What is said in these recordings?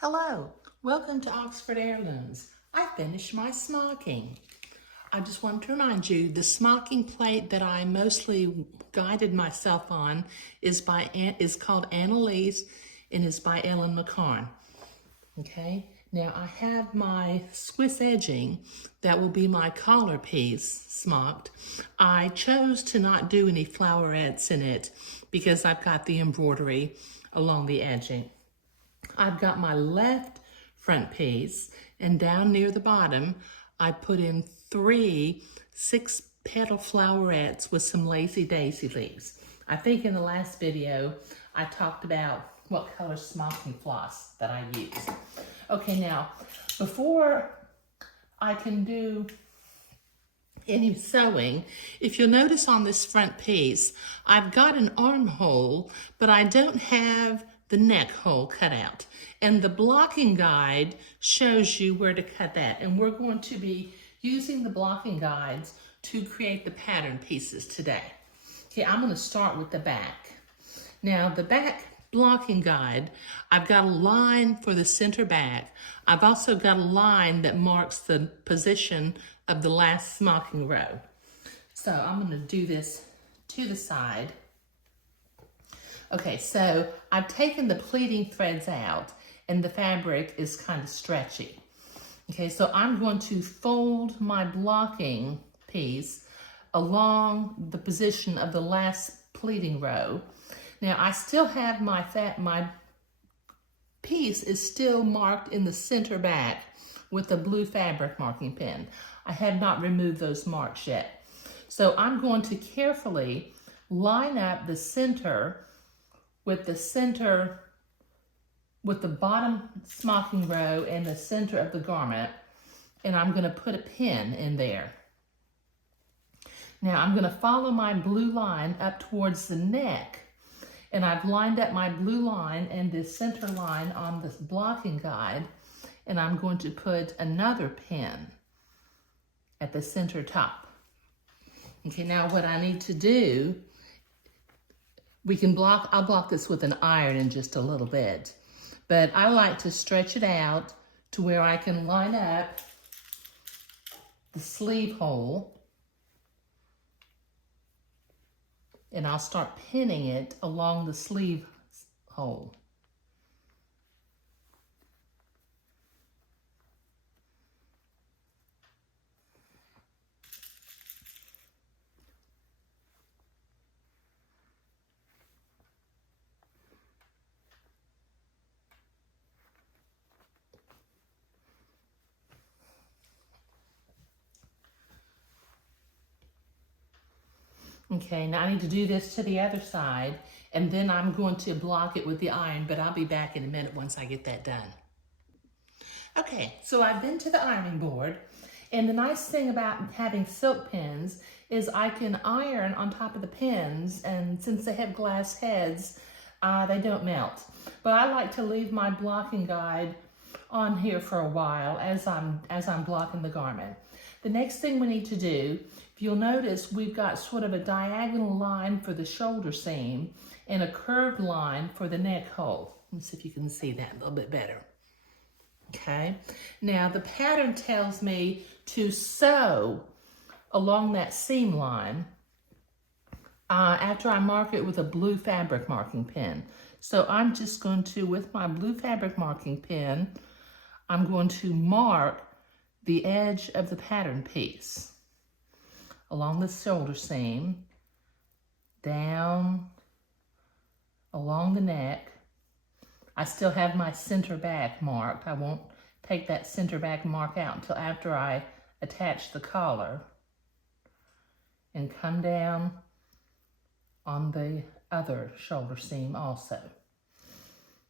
Hello, welcome to Oxford Heirlooms. I finished my smocking. I just want to remind you the smocking plate that I mostly guided myself on is called Annalise and is by Ellen McCarn. Okay, now I have my Swiss edging that will be my collar piece smocked. I chose to not do any flowerettes in it because I've got the embroidery along the edging. I've got my left front piece, and down near the bottom, I put in 3 6-petal flowerettes with some lazy daisy leaves. I think in the last video, I talked about what color smocking floss that I use. Okay, now, before I can do any sewing, if you'll notice on this front piece, I've got an armhole, but I don't have the neck hole cut out. And the blocking guide shows you where to cut that. And we're going to be using the blocking guides to create the pattern pieces today. Okay, I'm going to start with the back. Now, the back blocking guide, I've got a line for the center back. I've also got a line that marks the position of the last smocking row. So I'm going to do this to the side. Okay, so I've taken the pleating threads out and the fabric is kind of stretchy. Okay, so I'm going to fold my blocking piece along the position of the last pleating row. Now I still have my piece is still marked in the center back with a blue fabric marking pen. I have not removed those marks yet. So I'm going to carefully line up the center with the bottom smocking row and the center of the garment, and I'm going to put a pin in there. Now I'm going to follow my blue line up towards the neck, and I've lined up my blue line and the center line on this blocking guide, and I'm going to put another pin at the center top. Okay, now what I need to do, I'll block this with an iron in just a little bit, but I like to stretch it out to where I can line up the sleeve hole, and I'll start pinning it along the sleeve hole. Okay, now I need to do this to the other side, and then I'm going to block it with the iron, but I'll be back in a minute once I get that done. Okay, so I've been to the ironing board, and the nice thing about having silk pins is I can iron on top of the pins, and since they have glass heads, they don't melt. But I like to leave my blocking guide on here for a while as I'm blocking the garment. The next thing we need to do, if you'll notice, we've got sort of a diagonal line for the shoulder seam and a curved line for the neck hole. Let's see if you can see that a little bit better. Okay, now the pattern tells me to sew along that seam line after I mark it with a blue fabric marking pen. So I'm just going to, with my blue fabric marking pen, I'm going to mark the edge of the pattern piece along the shoulder seam, down along the neck. I still have my center back marked. I won't take that center back mark out until after I attach the collar, and come down on the other shoulder seam also.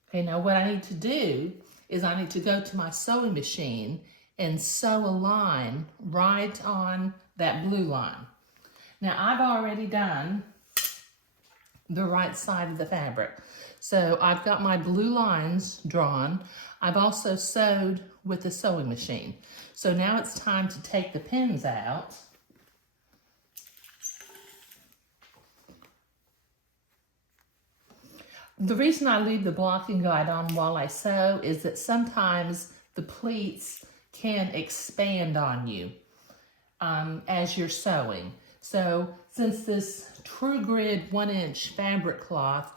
Okay, now what I need to do is I need to go to my sewing machine and sew a line right on that blue line. Now I've already done the right side of the fabric. So I've got my blue lines drawn. I've also sewed with the sewing machine. So now it's time to take the pins out. The reason I leave the blocking guide on while I sew is that sometimes the pleats can expand on you as you're sewing. So since this True Grid 1-inch fabric cloth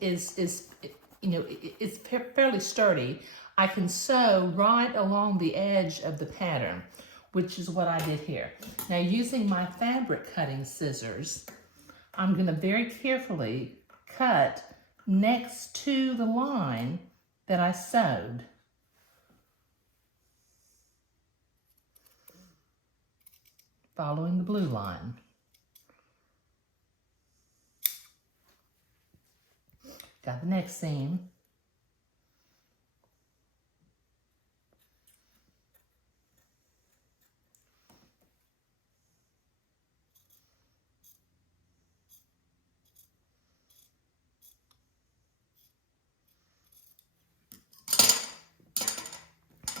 is it's fairly sturdy, I can sew right along the edge of the pattern, which is what I did here. Now, using my fabric cutting scissors, I'm going to very carefully cut next to the line that I sewed. Following the blue line. Got the next seam.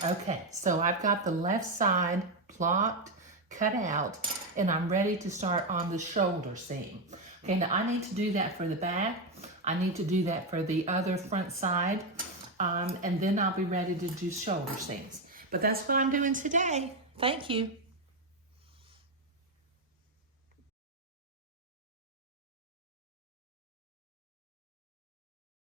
Okay, so I've got the left side blocked, cut out, and I'm ready to start on the shoulder seam. Okay, now I need to do that for the back. I need to do that for the other front side, and then I'll be ready to do shoulder seams. But that's what I'm doing today. Thank you.